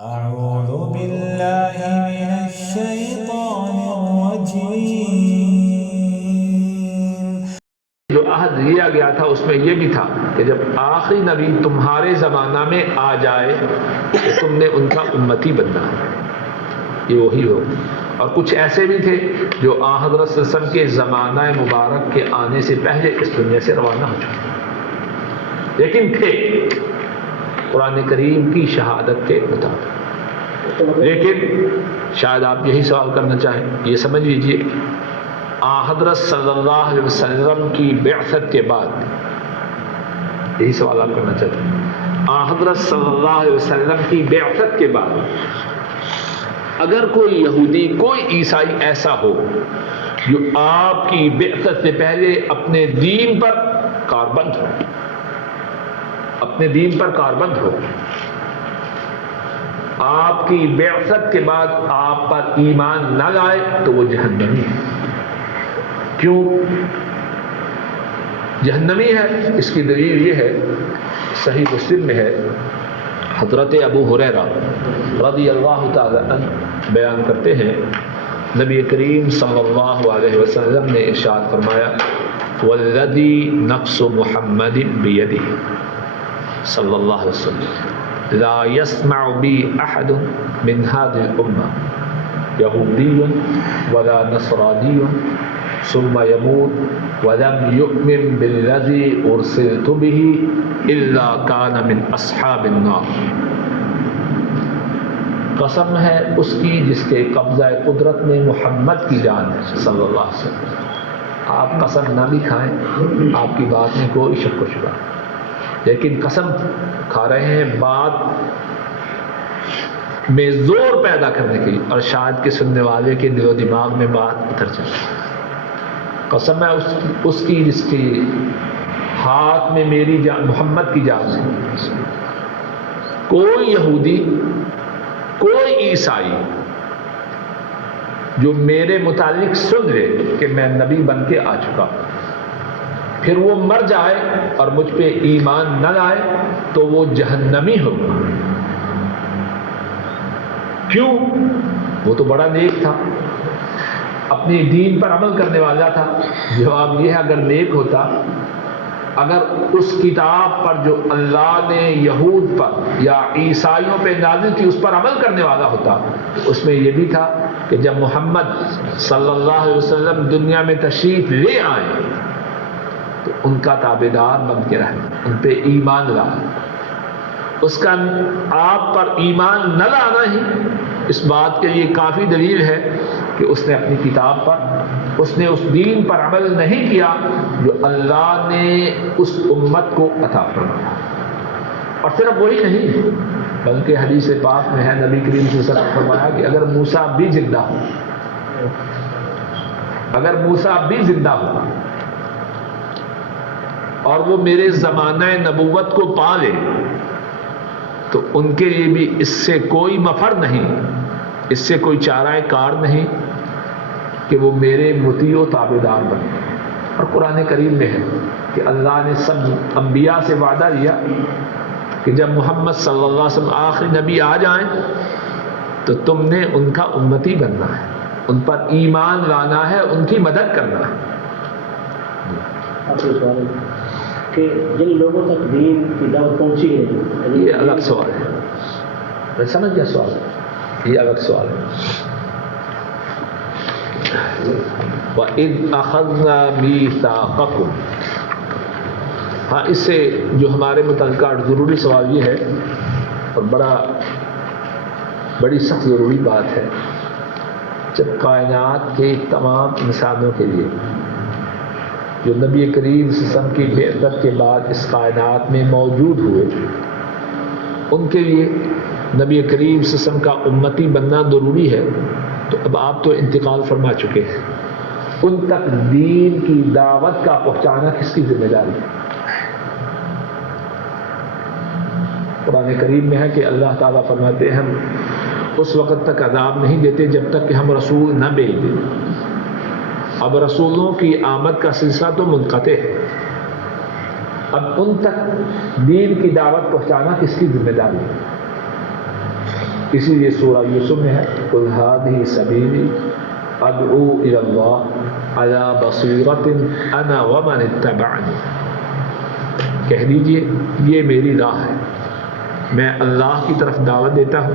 أعوذ بالله من الشيطان الرجيم. جو عہد لیا گیا تھا اس میں یہ بھی تھا کہ جب آخری نبی تمہارے زمانہ میں آ جائے تو تم نے ان کا امتی بننا ہے، یہ وہی ہو. اور کچھ ایسے بھی تھے جو حضرت صلی اللہ علیہ وسلم کے زمانہ مبارک کے آنے سے پہلے اس دنیا سے روانہ ہو چکے، لیکن تھے قرآن کریم کی شہادت کے مطابق. لیکن شاید آپ یہی سوال کرنا چاہیں، یہ سمجھ لیجئے حضرت صلی اللہ علیہ وسلم کی بعثت کے بعد، یہی سوال آپ کرنا چاہتے ہیں، حضرت صلی اللہ علیہ وسلم کی بعثت کے بعد اگر کوئی یہودی کوئی عیسائی ایسا ہو جو آپ کی بعثت سے پہلے اپنے دین پر کاربند ہو، اپنے دین پر کاربند ہو، آپ کی بعثت کے بعد آپ پر ایمان نہ لائے تو وہ جہنمی ہے. کیوں جہنمی ہے؟ اس کی دلیل یہ ہے، صحیح مسلم میں ہے، حضرت ابو ہریرہ رضی اللہ تعالی عنہ بیان کرتے ہیں، نبی کریم صلی اللہ علیہ وسلم نے ارشاد فرمایا، والذی نفس محمد بیدہ صلی اللہ علیہ وسلم لا يسمع بی احد من هذه الامہ یہودی ولا نصرانی ثم يموت ولم يؤمن بالذی ارسلت به الا كان من اصحاب النار. قسم ہے اس کی جس کے قبضہ قدرت میں محمد کی جان ہے صلی اللہ علیہ وسلم. آپ قسم نہ بھی کھائیں، آپ کی بات میں کوئی شک و شبہ، لیکن قسم کھا رہے ہیں بات میں زور پیدا کرنے کے لیے، اور شاید کہ سننے والے کے دل و دماغ میں بات اتر جائے. قسم ہے اس کی جس کے ہاتھ میں میری جان محمد کی جان ہے، کوئی یہودی کوئی عیسائی جو میرے متعلق سن لے کہ میں نبی بن کے آ چکا، پھر وہ مر جائے اور مجھ پہ ایمان نہ لائے تو وہ جہنمی ہوگا. کیوں؟ وہ تو بڑا نیک تھا، اپنے دین پر عمل کرنے والا تھا. جواب یہ ہے، اگر نیک ہوتا، اگر اس کتاب پر جو اللہ نے یہود پر یا عیسائیوں پہ نازل کی اس پر عمل کرنے والا ہوتا، تو اس میں یہ بھی تھا کہ جب محمد صلی اللہ علیہ وسلم دنیا میں تشریف لے آئے تو ان کا تابعدار بن کے رہے، ان پہ ایمان لائے. اس کا آپ پر ایمان نہ لانا ہی اس بات کے لیے کافی دلیل ہے کہ اس نے اپنی کتاب پر، اس نے اس دین پر عمل نہیں کیا جو اللہ نے اس امت کو عطا فرمایا. اور صرف وہی نہیں بلکہ حدیث پاک میں ہے، نبی کریم صلی اللہ علیہ وسلم نے فرمایا کہ اگر موسیٰ بھی زندہ ہو، اگر موسیٰ بھی زندہ ہو اور وہ میرے زمانہ نبوت کو پا لے تو ان کے لیے بھی اس سے کوئی مفر نہیں، اس سے کوئی چارہ کار نہیں کہ وہ میرے مطیع و تابعدار بنے. اور قرآن کریم میں ہے کہ اللہ نے سب انبیاء سے وعدہ لیا کہ جب محمد صلی اللہ علیہ وسلم آخری نبی آ جائیں تو تم نے ان کا امتی بننا ہے، ان پر ایمان لانا ہے، ان کی مدد کرنا ہے. کہ جن لوگوں تک دین کی دعوت پہنچی ہے، یہ الگ سوال ہے، میں سمجھ گیا سوال، یہ الگ سوال ہے. وَإِذْ أَخَذْنَا مِيثَاقَكُمْ، ہاں اس سے جو ہمارے متعلقہ ضروری سوال یہ ہے، اور بڑی سخت ضروری بات ہے، جب کائنات کے تمام انسانوں کے لیے جو نبی کریم صلی اللہ علیہ وسلم کی بعثت کے بعد اس کائنات میں موجود ہوئے، ان کے لیے نبی کریم صلی اللہ علیہ وسلم کا امتی بننا ضروری ہے، تو اب آپ تو انتقال فرما چکے ہیں، ان تک دین کی دعوت کا پہنچانا کس کی ذمہ داری ہے؟ قرآن کریم میں ہے کہ اللہ تعالیٰ فرماتے ہیں ہم اس وقت تک عذاب نہیں دیتے جب تک کہ ہم رسول نہ بھیج دیں. اب رسولوں کی آمد کا سلسلہ تو منقطع ہے، اب ان تک دین کی دعوت پہنچانا کس کی ذمہ داری ہے؟ اسی لیے سورہ یوسف میں ہے قل ھذہ سبیلی ادعو الی اللہ علی بصیرۃ انا ومن اتبعنی، کہہ دیجئے یہ میری راہ ہے، میں اللہ کی طرف دعوت دیتا ہوں،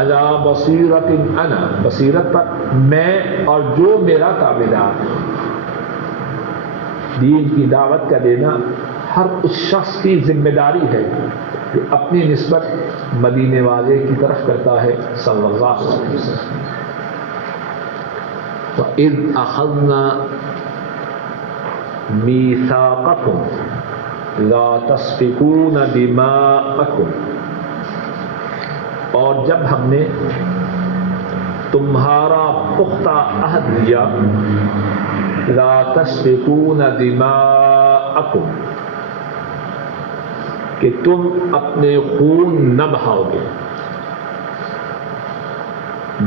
علی بصیرۃ انا، بصیرت پر میں اور جو میرا تابعدار ہے۔ دین کی دعوت کا دینا ہر اس شخص کی ذمہ داری ہے جو اپنی نسبت مدینے والے کی طرف کرتا ہے صلی اللہ علیہ وسلم۔ وَإِذْ أَخَذْنَا مِيثَاقَكُمْ لَا تَسْفِكُونَ دِمَاءَكُمْ، اور جب ہم نے تمہارا پختہ عہد لیا، لا تسفکون دماءکم، کہ تم اپنے خون نہ بہاؤ گے۔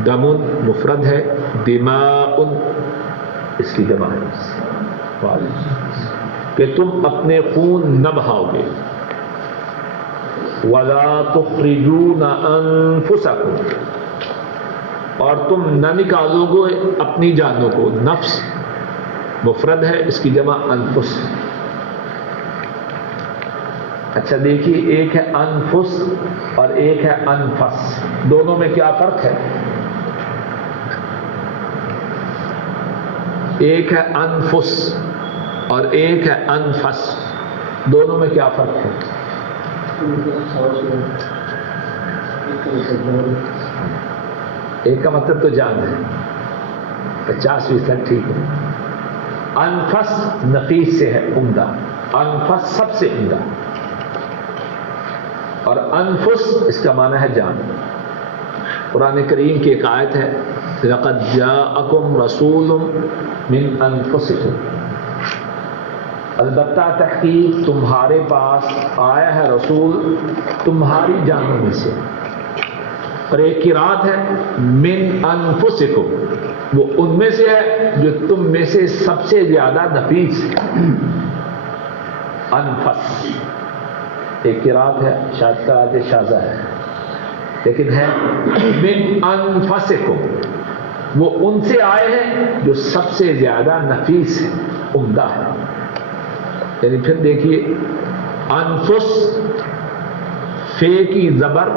دمن مفرد ہے، دماء اس کی جمع ہے، کہ تم اپنے خون نہ بہاؤ گے۔ وَلَا تُخْرِجُونَ أَنفُسَكُمْ، اور تم نہ نکالو گے اپنی جانوں کو۔ نفس مفرد ہے، اس کی جمع انفس۔ اچھا دیکھیے، ایک ہے انفس اور ایک ہے انفس، دونوں میں کیا فرق ہے؟ ایک ہے انفس اور ایک ہے انفس، دونوں میں کیا فرق ہے؟ ایک کا مطلب تو جان ہے، 50% ٹھیک ہے۔ انفس نفیس سے ہے، عمدہ، انفس سب سے عمدہ، اور انفس اس کا معنی ہے جان۔ قرآن کریم کی ایک آیت ہے لَقَدْ جَاءَكُمْ رَسُولٌ مِّنْ أَنفُسِكُمْ، البتہ تحقیق تمہارے پاس آیا ہے رسول تمہاری جانوں میں سے۔ اور ایک قرات ہے من انفسکم، وہ ان میں سے ہے جو تم میں سے سب سے زیادہ نفیس ہے۔ انفس ایک قرات ہے، شاید قرات شاذہ ہے، لیکن ہے من انفسکم، وہ ان سے آئے ہیں جو سب سے زیادہ نفیس ہے، عمدہ ہے۔ یعنی پھر دیکھیے، انفس فے کی زبر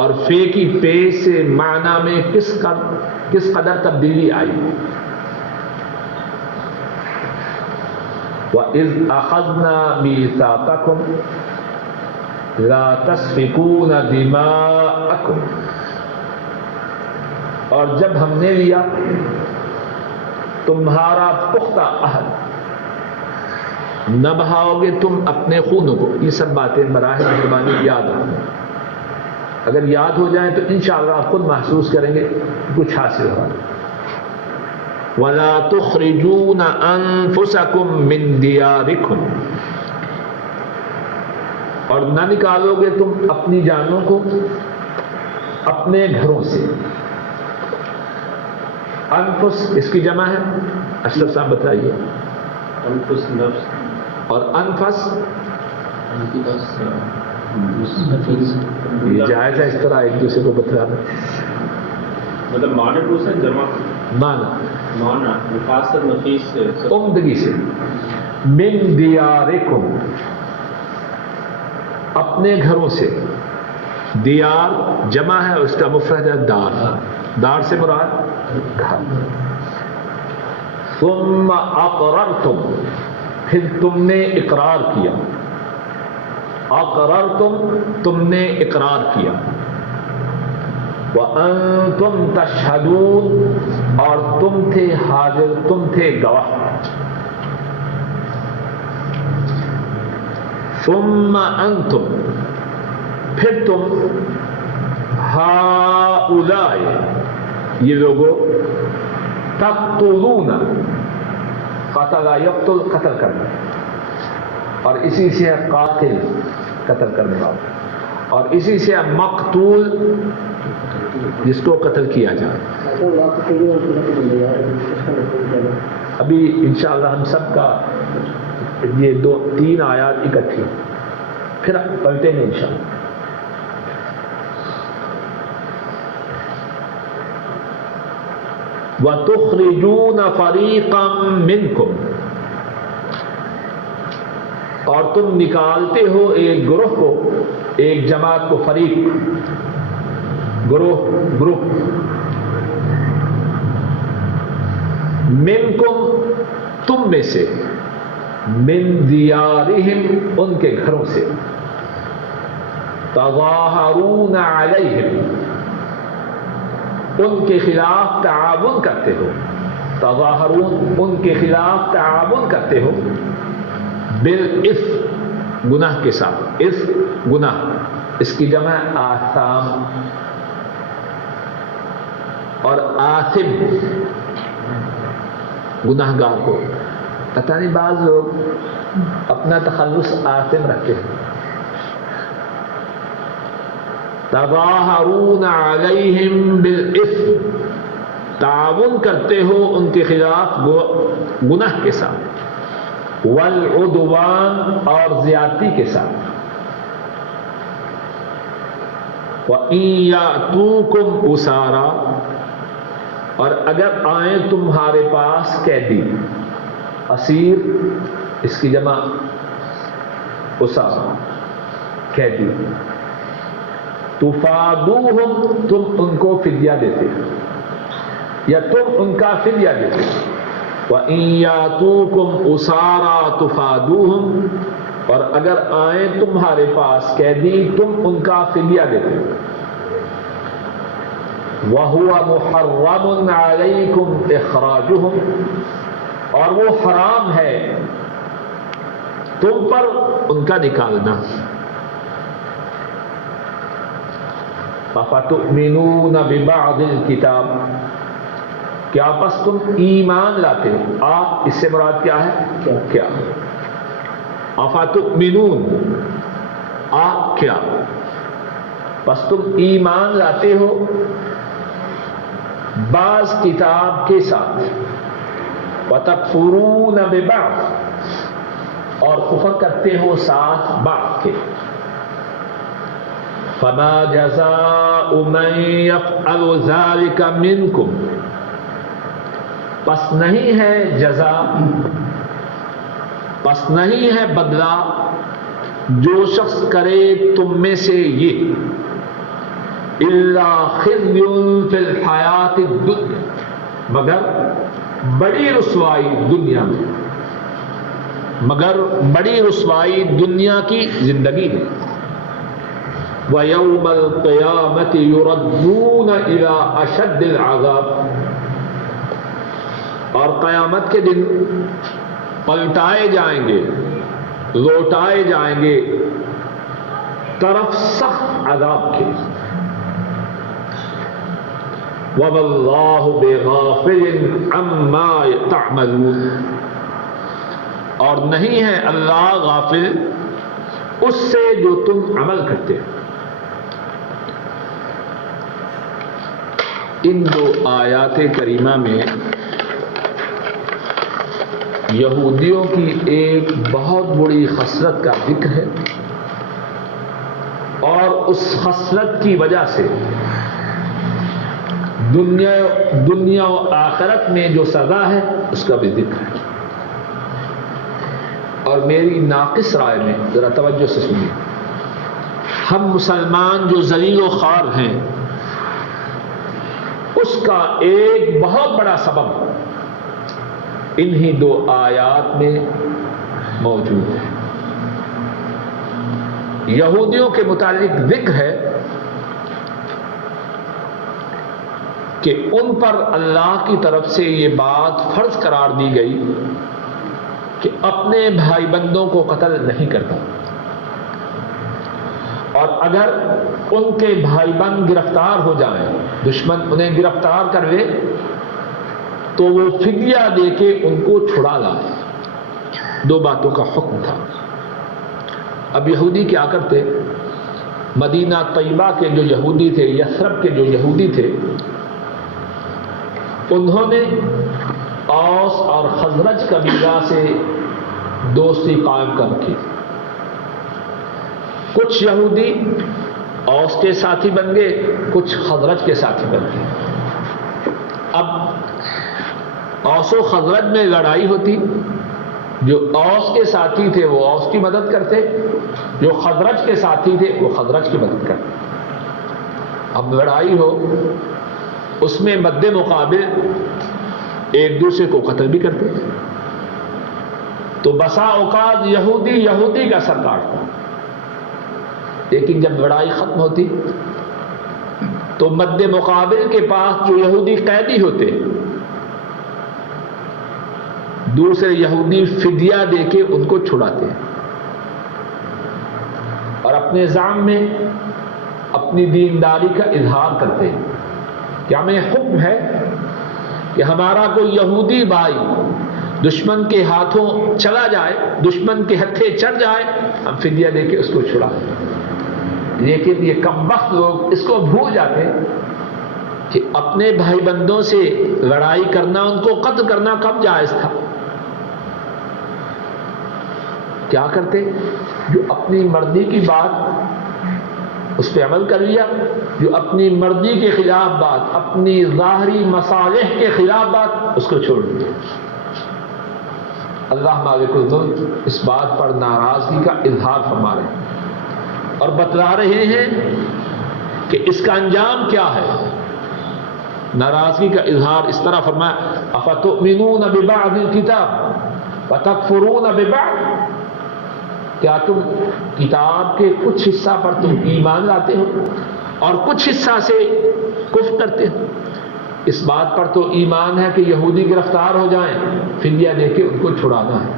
اور فے کی پے سے معنی میں کس قدر تبدیلی آئی۔ وَإِذْ أَخَذْنَا مِيثَاقَكُمْ لَا تَسْفِكُونَ دِمَاءَكُمْ، اور جب ہم نے لیا تمہارا پختہ عہد، نہ بہاؤ گے تم اپنے خونوں کو۔ یہ سب باتیں براہ مہربانی یاد رکھیں، اگر یاد ہو جائیں تو انشاءاللہ آپ خود محسوس کریں گے کچھ حاصل ہوگا۔ وَلَا تُخْرِجُونَ أَنفُسَكُم مِّن دِيَارِكُمْ، اور نہ نکالو گے تم اپنی جانوں کو اپنے گھروں سے۔ انفس اس کی جمع ہے، اشرف صاحب بتائیے۔ انفس نفس، اور انفس یہ جائز ہے اس طرح ایک دوسرے کو بتلانا، مطلب معنی دوسرا جمع معنی مفاصل نفیس سے عمدگی سے۔ من دیارکم، اپنے گھروں سے۔ دیار جمع ہے، اس کا مفرد ہے دار، دار سے مراد گھر۔ ثم اقررتم، پھر تم نے اقرار کیا۔ اقررتم، تم نے اقرار کیا۔ وانتم تشہدون، اور تم تھے حاضر، تم تھے گواہ۔ ثم انتم، پھر تم ہؤلاء، یہ لوگوں، تقتلون، قتل یقتل، قتل کرنا، اور اسی سے ہے قاتل، قتل کرنے والا، اور اسی سے ہے مقتول، جس کو قتل کیا جائے۔ ابھی انشاءاللہ ہم سب کا یہ 2-3 آیات اکٹھی پھر پلٹیں گے انشاءاللہ۔ وَتُخْرِجُونَ فَرِيقًا مِّنْكُمْ، اور تم نکالتے ہو ایک گروہ کو، ایک جماعت کو، فریق گروہ، گروپ، منکم تم میں سے، من دیارہم ان کے گھروں سے، تظاہرون علیہم ان کے خلاف تعاون کرتے ہو، تظاہرون ان کے خلاف تعاون کرتے ہو، بالاثم گناہ کے ساتھ، اثم گناہ، اس کی جمع آثام، اور آثم گناہ گار کو، پتہ نہیں بعض لوگ اپنا تخلص آثم رکھتے ہیں، تظاہرون علیہم بالاثم تعاون کرتے ہو ان کے خلاف گناہ کے ساتھ، والعدوان اور زیادتی کے ساتھ، وَإِن يَأْتُوكُمْ أُسَارَىٰ اور اگر آئیں تمہارے پاس قیدی، اسیر اس کی جمع اسارا، قیدی، تفادوہم تم ان کو فدیہ دیتے یا تم ان کا فدیہ دیتے، وَإِن يَأْتُوكُمْ أُسَارَىٰ تُفَادُوهُمْ اور اگر آئیں تمہارے پاس قیدی تم ان کا فدیہ دیتے، وَهُوَ مُحَرَّمٌ عَلَيْكُمْ إِخْرَاجُهُمْ اور وہ حرام ہے تم پر ان کا نکالنا، فَتُؤْمِنُونَ بِبَعْضِ الْكِتَابِ کیا پس تم ایمان لاتے ہو، اس سے مراد کیا ہے، کیا، اَفَتُؤْمِنُونَ کیا پس تم ایمان لاتے ہو بعض کتاب کے ساتھ، وَتَكْفُرُونَ بِبَعْضٍ اور کفر کرتے ہو ساتھ بعض کے، فَمَا جَزَاءُ مَن يَفْعَلُ ذَلِكَ مِنكُمْ پس نہیں ہے جزا، پس نہیں ہے بدلہ جو شخص کرے تم میں سے یہ، الا خزي فی الحیات الدنیا مگر بڑی رسوائی دنیا میں، مگر بڑی رسوائی دنیا کی زندگی میں، وَيَوْمَ الْقِيَامَةِ يُرَدُّونَ إِلَىٰ أَشَدِّ الْعَذَابِ اور قیامت کے دن پلٹائے جائیں گے، لوٹائے جائیں گے طرف سخت عذاب کے، وَمَا اللَّهُ بِغَافِلٍ عَمَّا تَعْمَلُونَ اور نہیں ہے اللہ غافل اس سے جو تم عمل کرتے ہو۔ ان دو آیات کریمہ میں یہودیوں کی ایک بہت بڑی خصلت کا ذکر ہے، اور اس خصلت کی وجہ سے دنیا و آخرت میں جو سزا ہے اس کا بھی ذکر ہے۔ اور میری ناقص رائے میں ذرا توجہ سے سنیے، ہم مسلمان جو ذلیل و خوار ہیں اس کا ایک بہت بڑا سبب انہی دو آیات میں موجود ہے۔ یہودیوں کے متعلق ذکر ہے کہ ان پر اللہ کی طرف سے یہ بات فرض قرار دی گئی کہ اپنے بھائی بندوں کو قتل نہیں کرتا، اور اگر ان کے بھائی بند گرفتار ہو جائیں، دشمن انہیں گرفتار کر لے تو وہ فدیہ دے کے ان کو چھڑا لائے۔ دو باتوں کا حکم تھا۔ اب یہودی کیا کرتے، مدینہ طیبہ کے جو یہودی تھے، یثرب کے جو یہودی تھے، انہوں نے اوس اور خزرج قبیلہ سے دوستی قائم کر رکھی۔ کچھ یہودی اوس کے ساتھی بن گئے، کچھ خزرج کے ساتھی بن گئے۔ اب اوس و خزرج میں لڑائی ہوتی، جو اوس کے ساتھی تھے وہ اوس کی مدد کرتے، جو خزرج کے ساتھی تھے وہ خزرج کی مدد کرتے۔ اب لڑائی ہو اس میں مد مقابل ایک دوسرے کو قتل بھی کرتے، تو بسا اوقات یہودی کا سر کاٹتا، لیکن جب لڑائی ختم ہوتی تو مد مقابل کے پاس جو یہودی قیدی ہوتے، دوسرے یہودی فدیہ دے کے ان کو چھڑاتے اور اپنے زعم میں اپنی دینداری کا اظہار کرتے کہ ہمیں حکم ہے کہ ہمارا کوئی یہودی بھائی دشمن کے ہاتھوں چلا جائے، دشمن کے ہتھے چڑھ جائے، ہم فدیہ دے کے اس کو چھڑائیں۔ لیکن یہ کم وقت لوگ اس کو بھول جاتے کہ اپنے بھائی بندوں سے لڑائی کرنا، ان کو قتل کرنا کب جائز تھا۔ کیا کرتے؟ جو اپنی مرضی کی بات اس پہ عمل کر لیا، جو اپنی مرضی کے خلاف بات، اپنی ظاہری مصالح کے خلاف بات، اس کو چھوڑ دیا۔ اللہ مالک الملک اس بات پر ناراضگی کا اظہار فرما رہے ہیں اور بتلا رہے ہیں کہ اس کا انجام کیا ہے۔ ناراضگی کا اظہار اس طرح فرمایا، افتؤمنون ببعض الکتاب وتکفرون ببعض، کیا تم کتاب کے کچھ حصہ پر تم ایمان لاتے ہو اور کچھ حصہ سے کفر کرتے ہو؟ اس بات پر تو ایمان ہے کہ یہودی گرفتار ہو جائیں، فدیہ دے کے ان کو چھڑانا ہے،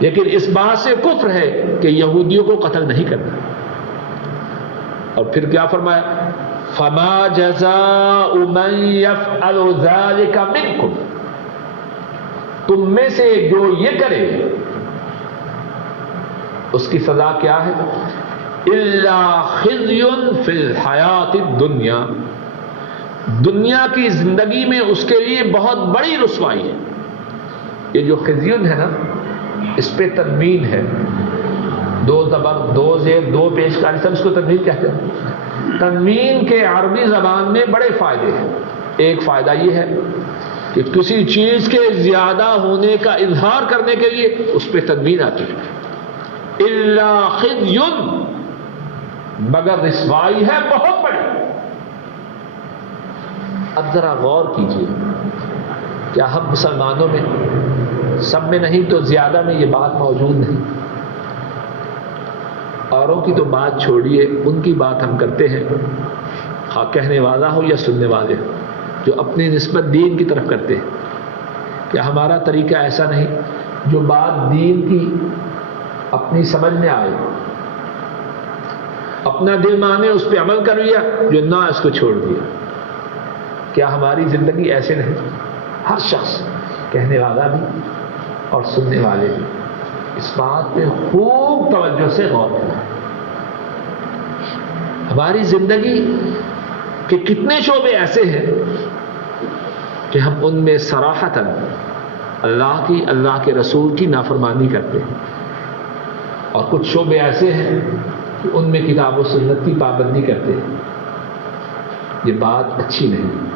لیکن اس بات سے کفر ہے کہ یہودیوں کو قتل نہیں کرنا۔ اور پھر کیا فرمایا؟ فما جزاء من يفعل ذلك منكم، تم میں سے جو یہ کرے اس کی سزا کیا ہے؟ الا خزي في الحیات الدنیا، دنیا کی زندگی میں اس کے لیے بہت بڑی رسوائی ہے۔ یہ جو خزیون ہے نا، اس پہ تنوین ہے، دو زبر، دو زیر، دو پیشکاری، سب اس کو تنوین کہتے ہیں۔ تنوین کے عربی زبان میں بڑے فائدے ہیں۔ ایک فائدہ یہ ہے کہ کسی چیز کے زیادہ ہونے کا اظہار کرنے کے لیے اس پہ تنوین آتی ہے۔ الا خزي، مگر رسوائی ہے بہت بڑی۔ اب ذرا غور کیجیے، کیا ہم مسلمانوں میں سب میں نہیں تو زیادہ میں یہ بات موجود نہیں؟ اوروں کی تو بات چھوڑیے، ان کی بات ہم کرتے ہیں، خواہ کہنے والا ہو یا سننے والے ہو، جو اپنی نسبت دین کی طرف کرتے ہیں۔ کیا ہمارا طریقہ ایسا نہیں؟ جو بات دین کی اپنی سمجھ میں آئے، اپنا دل مانے، اس پہ عمل کر لیا، جو نہ اس کو چھوڑ دیا۔ کیا ہماری زندگی ایسے نہیں؟ ہر شخص، کہنے والا بھی اور سننے والے بھی، اس بات پہ خوب توجہ سے غور کریں۔ ہماری زندگی کے کتنے شعبے ایسے ہیں کہ ہم ان میں صراحتاً اللہ کی، اللہ کے رسول کی نافرمانی کرتے ہیں، اور کچھ شعبے ایسے ہیں کہ ان میں کتاب و سنت کی پابندی کرتے ہیں۔ یہ بات اچھی نہیں۔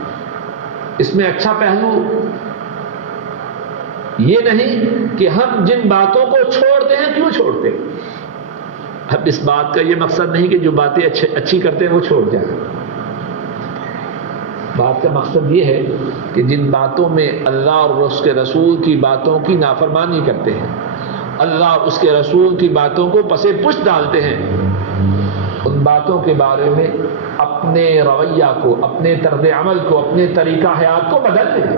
اس میں اچھا پہلو یہ نہیں کہ ہم جن باتوں کو چھوڑتے ہیں کیوں چھوڑتے ہیں۔ اب اس بات کا یہ مقصد نہیں کہ جو باتیں اچھی کرتے ہیں وہ چھوڑ جائیں۔ بات کا مقصد یہ ہے کہ جن باتوں میں اللہ اور اس کے رسول کی باتوں کی نافرمانی کرتے ہیں، اللہ اور اس کے رسول کی باتوں کو پس پشت ڈالتے ہیں، ان باتوں کے بارے میں اپنے رویہ کو، اپنے طرز عمل کو، اپنے طریقہ حیات کو بدل دیں۔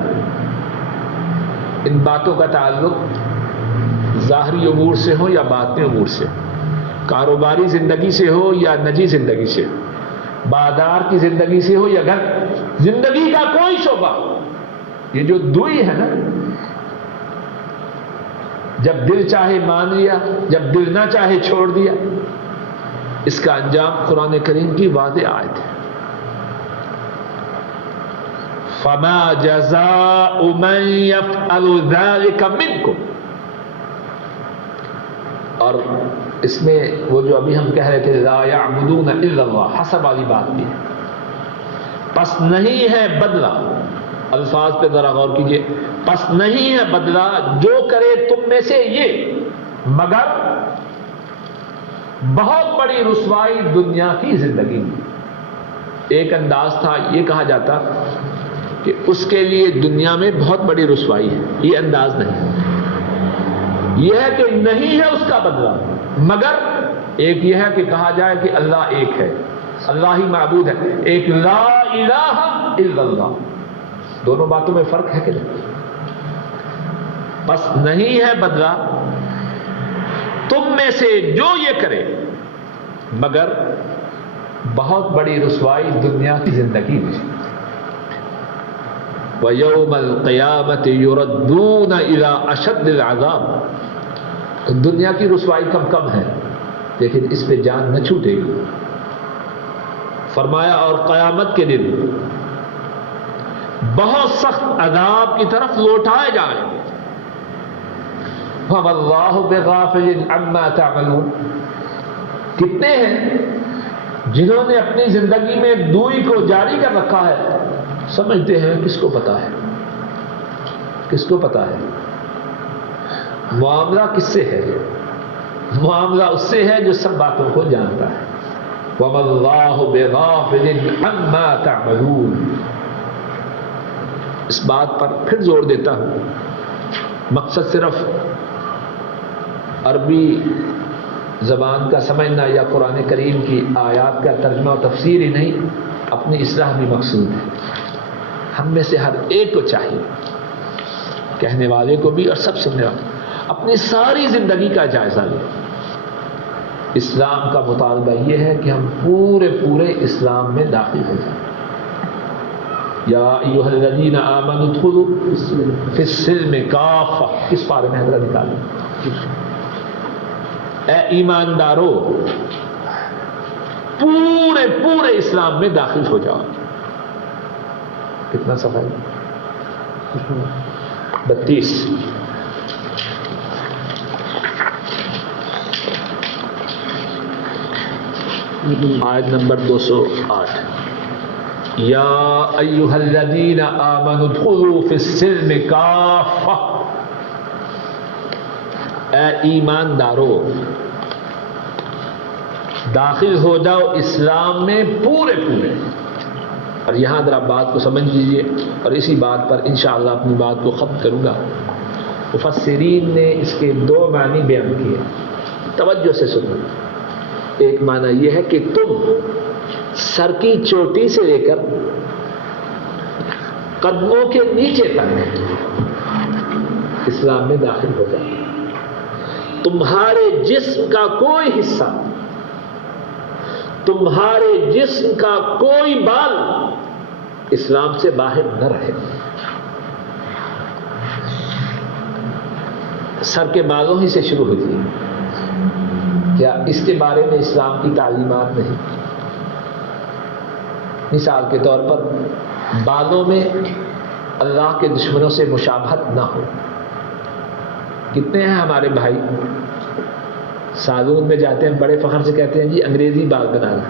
ان باتوں کا تعلق ظاہری امور سے ہو یا باطنی امور سے، کاروباری زندگی سے ہو یا نجی زندگی سے، بازار کی زندگی سے ہو یا گھر زندگی کا کوئی شعبہ، یہ جو دوئی ہے نا، جب دل چاہے مان لیا، جب دل نہ چاہے چھوڑ دیا، اس کا انجام قرآن کریم کی واضح آیت ہے۔ فما جزاء من يفعل ذلك منكم، اور اس میں وہ جو ابھی ہم کہہ رہے تھے لا يعبدون الا اللہ، حسب والی بات بھی ہے، پس نہیں ہے بدلہ الفاظ پہ ذرا غور کیجئے. پس نہیں ہے بدلہ جو کرے تم میں سے یہ مگر بہت بڑی رسوائی دنیا کی زندگی میں. ایک انداز تھا یہ کہا جاتا کہ اس کے لیے دنیا میں بہت بڑی رسوائی ہے. یہ انداز نہیں، یہ ہے کہ نہیں ہے اس کا بدلہ، مگر ایک یہ ہے کہ کہا جائے کہ اللہ ایک ہے، اللہ ہی معبود ہے. ایک لا الہ الا اللہ، دونوں باتوں میں فرق ہے کہ نہیں؟ بس نہیں ہے بدلہ تم میں سے جو یہ کرے مگر بہت بڑی رسوائی دنیا کی زندگی میں. وَيَوْمَ الْقِيَامَةِ يُرَدُّونَ إِلَىٰ أَشَدِّ الْعَذَابِ. دنیا کی رسوائی کم ہے لیکن اس پہ جان نہ چھوٹے گی. فرمایا اور قیامت کے دن بہت سخت عذاب کی طرف لوٹائے جائیں گے. وَمَا اللَّهُ بِغَافِلٍ عَمَّا تَعْمَلُونَ. کتنے ہیں جنہوں نے اپنی زندگی میں دوئی کو جاری کر رکھا ہے، سمجھتے ہیں کس کو پتا ہے، کس کو پتا ہے. معاملہ کس سے ہے؟ معاملہ اس سے ہے جو سب باتوں کو جانتا ہے. وَمَا اللَّهُ بِغَافِلٍ عَمَّا تَعْمَلُونَ. اس بات پر پھر زور دیتا ہوں، مقصد صرف عربی زبان کا سمجھنا یا قرآن کریم کی آیات کا ترجمہ و تفسیر ہی نہیں، اپنی اصلاح بھی مقصود ہے. ہم میں سے ہر ایک کو چاہیے، کہنے والے کو بھی اور سب سننے والے، اپنی ساری زندگی کا جائزہ لیں. اسلام کا مطالبہ یہ ہے کہ ہم پورے اسلام میں داخل ہو جائیں. یا ایھا الذین آمنوا ادخلوا فی السلم کافہ. کس پارے میں حضرت نکالیں؟ اے ایماندارو پورے اسلام میں داخل ہو جاؤ. کتنا صفحہ ہے؟ 32. آیت نمبر 208. یا ایھا الذین آمنوا ادخلوا فی السلم کافہ. اے ایماندارو داخل ہو جاؤ اسلام میں پورے. اور یہاں ذرا بات کو سمجھ لیجیے اور اسی بات پر انشاءاللہ اپنی بات کو ختم کروں گا. مفسرین نے اس کے 2 معنی بیان کیے، توجہ سے سنو. ایک معنی یہ ہے کہ تم سر کی چوٹی سے لے کر قدموں کے نیچے تک اسلام میں داخل ہو جاؤ. تمہارے جسم کا کوئی حصہ، تمہارے جسم کا کوئی بال اسلام سے باہر نہ رہے. سر کے بالوں ہی سے شروع ہوتی ہے. کیا اس کے بارے میں اسلام کی تعلیمات نہیں؟ مثال کے طور پر بالوں میں اللہ کے دشمنوں سے مشابہت نہ ہو. کتنے ہیں ہمارے بھائی سالون میں جاتے ہیں، بڑے فخر سے کہتے ہیں جی انگریزی بال بنانا،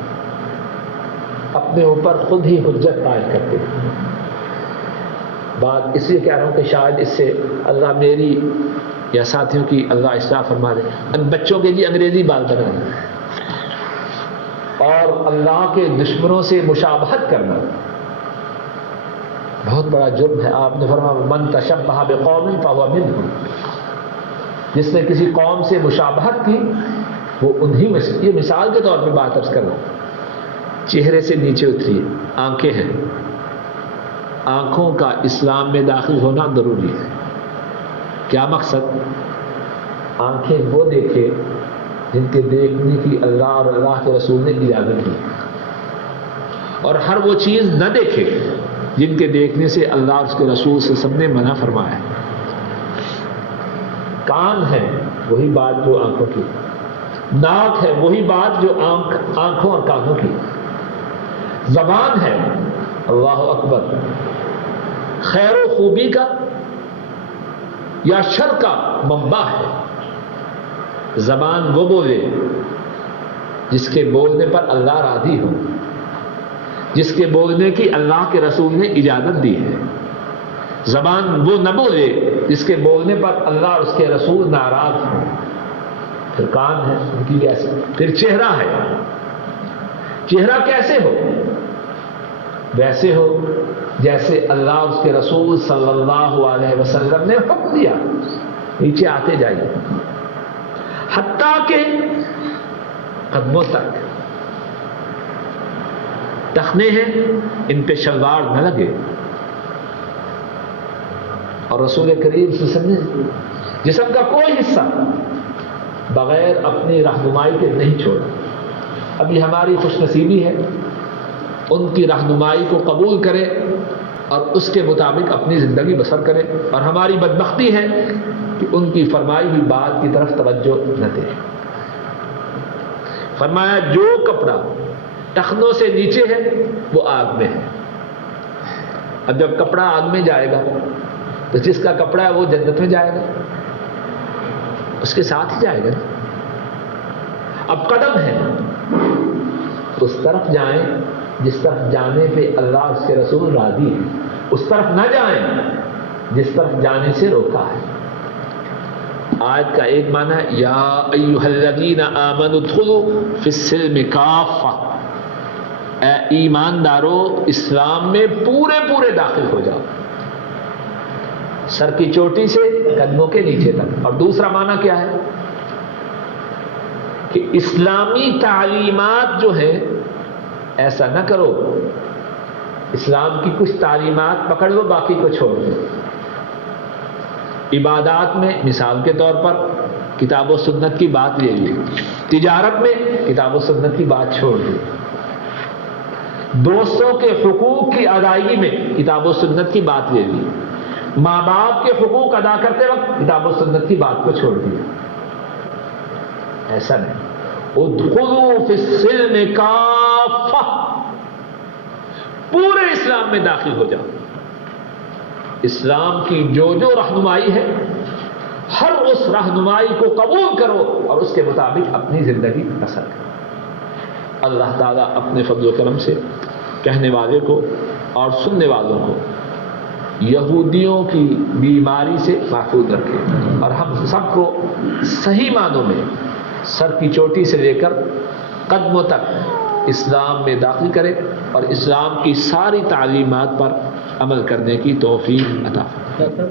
اپنے اوپر خود ہی حجت قائم کرتے ہیں. بات اس لیے کہہ رہا ہوں کہ شاید اس سے اللہ میری یا ساتھیوں کی اللہ اصلاح فرما دے. ان بچوں کے لیے انگریزی بال بنانا اور اللہ کے دشمنوں سے مشابہت کرنا بہت بڑا جرم ہے. آپ نے فرمایا من تشبہ بقوم فہو منہم. جس نے کسی قوم سے مشابہت کی وہ انہی میں سے. یہ مثال کے طور پہ بات عرض کر رہا ہوں. چہرے سے نیچے اتریے، آنکھیں ہیں، آنکھوں کا اسلام میں داخل ہونا ضروری ہے. کیا مقصد؟ آنکھیں وہ دیکھے جن کے دیکھنے کی اللہ اور اللہ کے رسول نے اجازت دی، اور ہر وہ چیز نہ دیکھے جن کے دیکھنے سے اللہ اور اس کے رسول سے سب نے منع فرمایا ہے. کان ہے وہی بات جو آنکھوں کی، ناک ہے وہی بات جو آنکھوں اور کانوں کی، زبان ہے اللہ اکبر خیر و خوبی کا یا شر کا منبع ہے. زبان وہ بولے جس کے بولنے پر اللہ راضی ہو، جس کے بولنے کی اللہ کے رسول نے اجازت دی ہے. زبان وہ نہ بولے جس کے بولنے پر اللہ اور اس کے رسول ناراض ہوں. پھر کان ہے ان کی کیسے؟ پھر چہرہ ہے. چہرہ کیسے ہو؟ ویسے ہو جیسے اللہ اور اس کے رسول صلی اللہ علیہ وسلم نے حکم دیا. نیچے آتے جائیے حتیٰ کہ قدموں تک. ٹخنے ہیں ان پہ شلوار نہ لگے. اور رسول کریم صلی اللہ علیہ وسلم نے جسم کا کوئی حصہ بغیر اپنی رہنمائی کے نہیں چھوڑا. ابھی ہماری خوش نصیبی ہے ان کی رہنمائی کو قبول کرے اور اس کے مطابق اپنی زندگی بسر کرے, اور ہماری بدبختی ہے کہ ان کی فرمائی ہوئی بات کی طرف توجہ نہ دے. فرمایا جو کپڑا ٹخنوں سے نیچے ہے وہ آگ میں ہے. اب جب کپڑا آگ میں جائے گا تو جس کا کپڑا ہے وہ جنت میں جائے گا, اس کے ساتھ ہی جائے گا. اب قدم ہے اس طرف جائیں جس طرف جانے پہ اللہ اور اس کے رسول راضی ہے, اس طرف نہ جائیں جس طرف جانے سے روکا ہے. آیت کا ایک معنی ہے یا ایھا الذین آمنوا ادخلوا فی السلم کافہ, اے ایماندارو اسلام میں پورے پورے داخل ہو جاؤ, سر کی چوٹی سے قدموں کے نیچے تک. اور دوسرا معنی کیا ہے کہ اسلامی تعلیمات جو ہیں ایسا نہ کرو اسلام کی کچھ تعلیمات پکڑ لو باقی کو چھوڑ دو. عبادات میں مثال کے طور پر کتاب و سنت کی بات لے لی, تجارت میں کتاب و سنت کی بات چھوڑ دی, دوستوں کے حقوق کی ادائیگی میں کتاب و سنت کی بات لے لی, ماں باپ کے حقوق ادا کرتے وقت کتاب و سنت کی بات کو چھوڑ دیا. ایسا نہیں. ادخلوا فی السلم کافہ, پورے اسلام میں داخل ہو جاؤ. اسلام کی جو رہنمائی ہے ہر اس رہنمائی کو قبول کرو اور اس کے مطابق اپنی زندگی بسر کرو. اللہ تعالیٰ اپنے فضل و کرم سے کہنے والے کو اور سننے والوں کو یہودیوں کی بیماری سے محفوظ رکھے, اور ہم سب کو صحیح معنوں میں سر کی چوٹی سے لے کر قدموں تک اسلام میں داخل کرے اور اسلام کی ساری تعلیمات پر عمل کرنے کی توفیق عطا فرمائے.